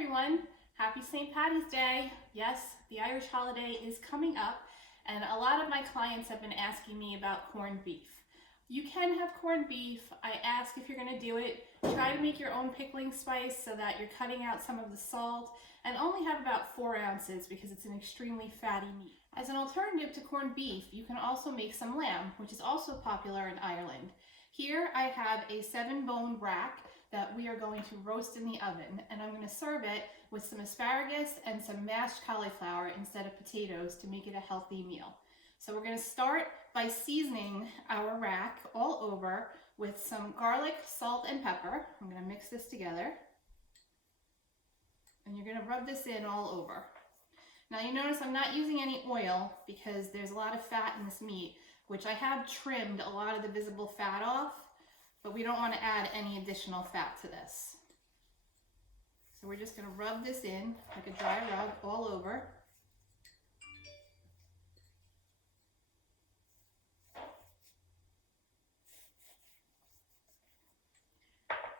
everyone. Happy St. Patty's Day. Yes, the Irish holiday is coming up, and a lot of my clients have been asking me about corned beef. You can have corned beef. I ask if you're going to do it, try to make your own pickling spice so that you're cutting out some of the salt, and only have about 4 ounces because it's an extremely fatty meat. As an alternative to corned beef, you can also make some lamb, which is also popular in Ireland. Here I have a 7-bone rack that we are going to roast in the oven, and I'm going to serve it with some asparagus and some mashed cauliflower instead of potatoes to make it a healthy meal. So we're going to start by seasoning our rack all over with some garlic, salt, and pepper. I'm going to mix this together, and you're going to rub this in all over. Now you notice I'm not using any oil because there's a lot of fat in this meat, which I have trimmed a lot of the visible fat off, but we don't want to add any additional fat to this. So we're just going to rub this in like a dry rub all over.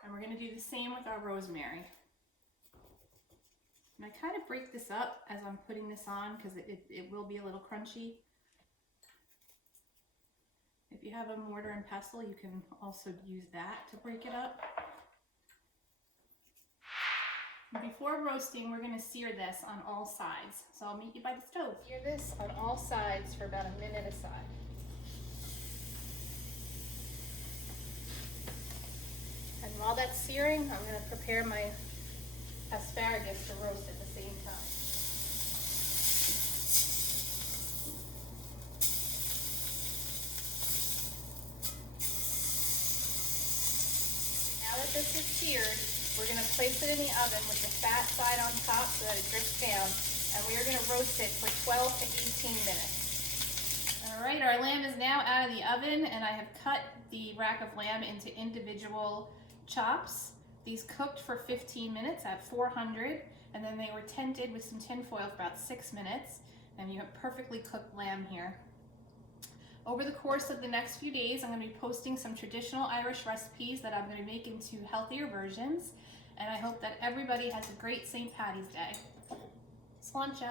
And we're going to do the same with our rosemary. And I kind of break this up as I'm putting this on because it will be a little crunchy. If you have a mortar and pestle, you can also use that to break it up. And before roasting, we're going to sear this on all sides. So I'll meet you by the stove. Sear this on all sides for about a minute aside. And while that's searing, I'm going to prepare my asparagus to roast at the same time. Now that this is seared, we're going to place it in the oven with the fat side on top so that it drips down, and we are going to roast it for 12 to 18 minutes. All right, our lamb is now out of the oven, and I have cut the rack of lamb into individual chops. These cooked for 15 minutes at 400, and then they were tented with some tin foil for about 6 minutes, and you have perfectly cooked lamb here. Over the course of the next few days, I'm going to be posting some traditional Irish recipes that I'm going to make into healthier versions, and I hope that everybody has a great St. Patty's Day. Sláinte.